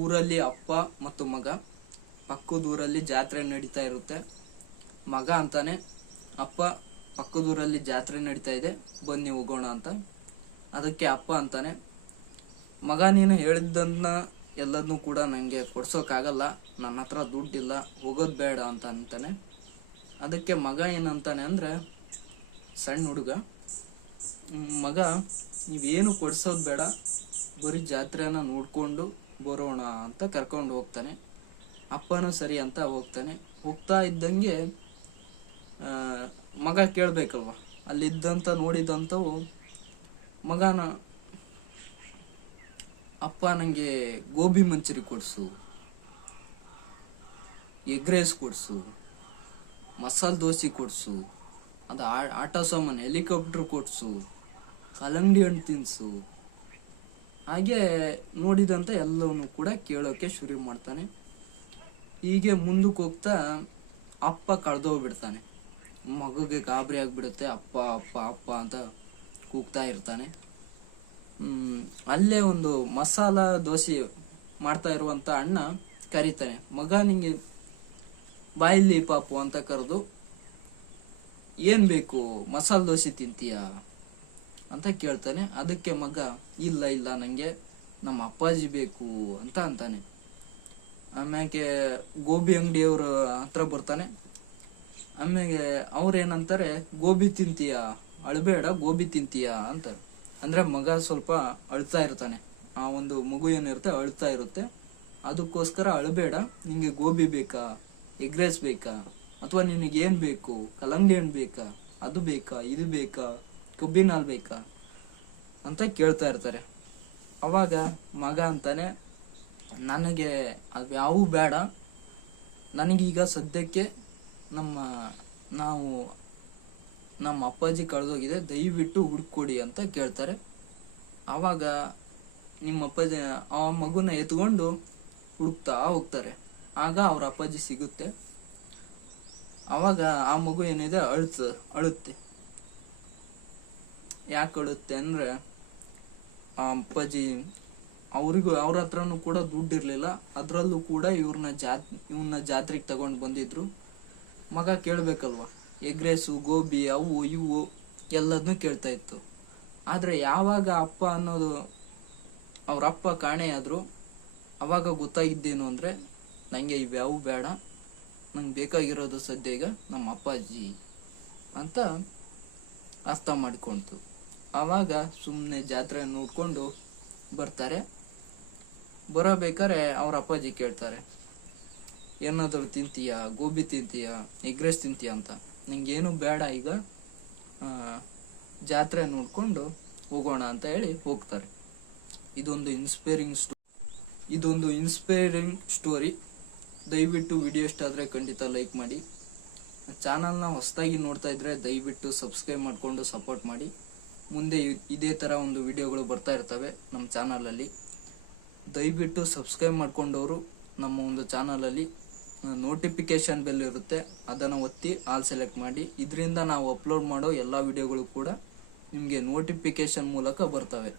ಊರಲ್ಲಿ ಅಪ್ಪ ಮತ್ತು ಮಗ, ಪಕ್ಕದೂರಲ್ಲಿ ಜಾತ್ರೆ ನಡೀತಾ ಇರುತ್ತೆ. ಮಗ ಅಂತಾನೆ, ಅಪ್ಪ ಪಕ್ಕದೂರಲ್ಲಿ ಜಾತ್ರೆ ನಡೀತಾ ಇದೆ, ಬನ್ನಿ ಹೋಗೋಣ ಅಂತ. ಅದಕ್ಕೆ ಅಪ್ಪ ಅಂತಾನೆ, ಮಗ ನೀನು ಹೇಳಿದ್ದನ್ನ ಎಲ್ಲದನ್ನೂ ಕೂಡ ನನಗೆ ಕೊಡ್ಸೋಕ್ಕಾಗಲ್ಲ, ನನ್ನ ಹತ್ರ ದುಡ್ಡಿಲ್ಲ, ಹೋಗೋದು ಬೇಡ ಅಂತ ಅಂತಾನೆ. ಅದಕ್ಕೆ ಮಗ ಏನಂತಾನೆ ಅಂದರೆ, ಸಣ್ಣ ಹುಡುಗ, ಮಗ ನೀವೇನು ಕೊಡ್ಸೋದು ಬೇಡ, ಬರೀ ಜಾತ್ರೆನ ನೋಡ್ಕೊಂಡು ಬರೋಣ ಅಂತ ಕರ್ಕೊಂಡು ಹೋಗ್ತಾನೆ. ಅಪ್ಪನೂ ಸರಿ ಅಂತ ಹೋಗ್ತಾನೆ. ಹೋಗ್ತಾ ಇದ್ದಂಗೆ ಮಗ ಕೇಳಬೇಕಲ್ವ, ಅಲ್ಲಿದ್ದಂಥ ನೋಡಿದಂಥವು ಮಗನ, ಅಪ್ಪ ನನಗೆ ಗೋಬಿ ಮಂಚೂರಿ ಕೊಡಿಸು, ಎಗ್ ರೈಸ್ ಕೊಡಿಸು, ಮಸಾಲೆ ದೋಸೆ ಕೊಡಿಸು, ಅದು ಆಟ ಸಾಮಾನು ಹೆಲಿಕಾಪ್ಟರ್ ಕೊಡಿಸು, ಕಲ್ಲಂಗಡಿ ಹಣ್ಣು ತಿನ್ನಿಸು, ಹಾಗೆ ನೋಡಿದಂಥ ಎಲ್ಲವನ್ನೂ ಕೂಡ ಕೇಳೋಕೆ ಶುರು ಮಾಡ್ತಾನೆ. ಹೀಗೆ ಮುಂದಕ್ಕೆ ಹೋಗ್ತಾ ಅಪ್ಪ ಕಳೆದೋಗ್ಬಿಡ್ತಾನೆ. ಮಗುಗೆ ಗಾಬರಿ ಆಗಿಬಿಡುತ್ತೆ. ಅಪ್ಪ ಅಪ್ಪ ಅಪ್ಪ ಅಂತ ಕೂಗ್ತಾ ಇರ್ತಾನೆ. ಅಲ್ಲೇ ಒಂದು ಮಸಾಲ ದೋಸೆ ಮಾಡ್ತಾ ಇರುವಂತ ಅಣ್ಣ ಕರೀತಾನೆ, ಮಗ ನಿಂಗೆ ಬಾಯಲ್ಲಿ ಪಾಪು ಅಂತ ಕರೆದು, ಏನ್ ಬೇಕು, ಮಸಾಲ ದೋಸೆ ತಿಂತೀಯಾ ಅಂತ ಕೇಳ್ತಾನೆ. ಅದಕ್ಕೆ ಮಗ, ಇಲ್ಲ ಇಲ್ಲ ನಂಗೆ ನಮ್ಮ ಅಪ್ಪಾಜಿ ಬೇಕು ಅಂತ ಅಂತಾನೆ. ಆಮ್ಯಾಗೆ ಗೋಬಿ ಅಂಗಡಿಯವ್ರ ಹತ್ರ ಬರ್ತಾನೆ. ಆಮ್ಯಾಗೆ ಅವ್ರೇನಂತಾರೆ, ಗೋಬಿ ತಿಂತೀಯಾ, ಅಳಬೇಡ, ಗೋಬಿ ತಿಂತೀಯಾ ಅಂತಾರೆ. ಅಂದ್ರೆ ಮಗ ಸ್ವಲ್ಪ ಅಳ್ತಾ ಇರ್ತಾನೆ. ಆ ಒಂದು ಮಗು ಏನಿರುತ್ತೆ ಅಳ್ತಾ ಇರುತ್ತೆ. ಅದಕ್ಕೋಸ್ಕರ ಅಳಬೇಡ, ನಿಂಗೆ ಗೋಬಿ ಬೇಕಾ, ಎಗ್ ರೈಸ್ ಬೇಕಾ, ಅಥವಾ ನಿನಗೆ ಏನ್ ಬೇಕು, ಕಲ್ಲಂಗಡಿ ಹಣ್ಣು ಬೇಕಾ, ಅದು ಬೇಕಾ, ಇದು ಬೇಕಾ, ಕಬ್ಬಿನ ಹಾಲು ಬೇಕಾ ಅಂತ ಕೇಳ್ತಾ ಇರ್ತಾರೆ. ಅವಾಗ ಮಗ ಅಂತಾನೆ, ನನಗೆ ಅದು ಯಾವೂ ಬೇಡ, ನನಗೀಗ ಸದ್ಯಕ್ಕೆ ನಮ್ಮ ಅಪ್ಪಾಜಿ ಕಳೆದೋಗಿದೆ, ದಯವಿಟ್ಟು ಹುಡುಕೊಡಿ ಅಂತ ಕೇಳ್ತಾರೆ. ಆವಾಗ ನಿಮ್ಮ ಅಪ್ಪಾಜಿ ಆ ಮಗುನ ಎತ್ಕೊಂಡು ಹುಡುಕ್ತಾ ಹೋಗ್ತಾರೆ. ಆಗ ಅವ್ರ ಅಪ್ಪಾಜಿ ಸಿಗುತ್ತೆ. ಅವಾಗ ಆ ಮಗು ಏನಿದೆ ಅಳುತ್ತೆ. ಯಾಕೆ ಅಳುತ್ತೆ ಅಂದ್ರೆ, ಆ ಅಪ್ಪಾಜಿ ಅವ್ರ ಹತ್ರನೂ ಕೂಡ ದುಡ್ಡು ಇರ್ಲಿಲ್ಲ, ಅದ್ರಲ್ಲೂ ಕೂಡ ಇವನ್ನ ಜಾತ್ರೆಗೆ ತಗೊಂಡು ಬಂದಿದ್ರು. ಮಗ ಕೇಳ್ಬೇಕಲ್ವಾ, ಎಗ್ ರೈಸು, ಗೋಬಿ, ಅವು ಇವು ಎಲ್ಲದನ್ನೂ ಕೇಳ್ತಾ ಇತ್ತು. ಆದ್ರೆ ಯಾವಾಗ ಅಪ್ಪ ಅನ್ನೋದು ಅವ್ರ ಅಪ್ಪ ಕಾಣೆಯಾದ್ರು, ಅವಾಗ ಗೊತ್ತಾಗಿದ್ದೇನು ಅಂದ್ರೆ, ನಂಗೆ ಇವ್ಯಾವು ಬೇಡ, ನಂಗೆ ಬೇಕಾಗಿರೋದು ಸದ್ಯ ಈಗ ನಮ್ಮ ಅಪ್ಪಾಜಿ ಅಂತ ಅರ್ಥ ಮಾಡ್ಕೊಂತು. ಆವಾಗ ಸುಮ್ಮನೆ ಜಾತ್ರೆ ನೋಡ್ಕೊಂಡು ಬರ್ತಾರೆ. ಬರಬೇಕಾರೆ ಅವ್ರ ಅಪ್ಪಾಜಿ ಕೇಳ್ತಾರೆ, ಏನಾದರೂ ತಿಂತೀಯಾ, ಗೋಬಿ ತಿಂತೀಯಾ, ಎಗ್ ರೈಸ್ ತಿಂತೀಯಾ ಅಂತ. ನಿಂಗೇನು ಬೇಡ, ಈಗ ಜಾತ್ರೆ ನೋಡ್ಕೊಂಡು ಹೋಗೋಣ ಅಂತ ಹೇಳಿ ಹೋಗ್ತಾರೆ. ಇದೊಂದು ಇನ್ಸ್ಪೈರಿಂಗ್ ಸ್ಟೋರಿ. ದಯವಿಟ್ಟು ವಿಡಿಯೋ ಇಷ್ಟ ಆದರೆ ಖಂಡಿತ ಲೈಕ್ ಮಾಡಿ. ಚಾನಲ್ನ ಹೊಸದಾಗಿ ನೋಡ್ತಾ ಇದ್ರೆ ದಯವಿಟ್ಟು ಸಬ್ಸ್ಕ್ರೈಬ್ ಮಾಡಿಕೊಂಡು ಸಪೋರ್ಟ್ ಮಾಡಿ. ಮುಂದೆ ಇದೇ ಥರ ಒಂದು ವಿಡಿಯೋಗಳು ಬರ್ತಾ ಇರ್ತವೆ ನಮ್ಮ ಚಾನಲಲ್ಲಿ. ದಯವಿಟ್ಟು ಸಬ್ಸ್ಕ್ರೈಬ್ ಮಾಡ್ಕೊಂಡವರು ನಮ್ಮ ಒಂದು ಚಾನಲಲ್ಲಿ ನೋಟಿಫಿಕೇಶನ್ ಬೆಲ್ ಇರುತ್ತೆ, ಅದನ್ನು ಒತ್ತಿ ಆಲ್ ಸೆಲೆಕ್ಟ್ ಮಾಡಿ. ಇದರಿಂದ ನಾವು ಅಪ್ಲೋಡ್ ಮಾಡೋ ಎಲ್ಲ ವಿಡಿಯೋಗಳು ಕೂಡ ನಿಮಗೆ ನೋಟಿಫಿಕೇಶನ್ ಮೂಲಕ ಬರ್ತವೆ.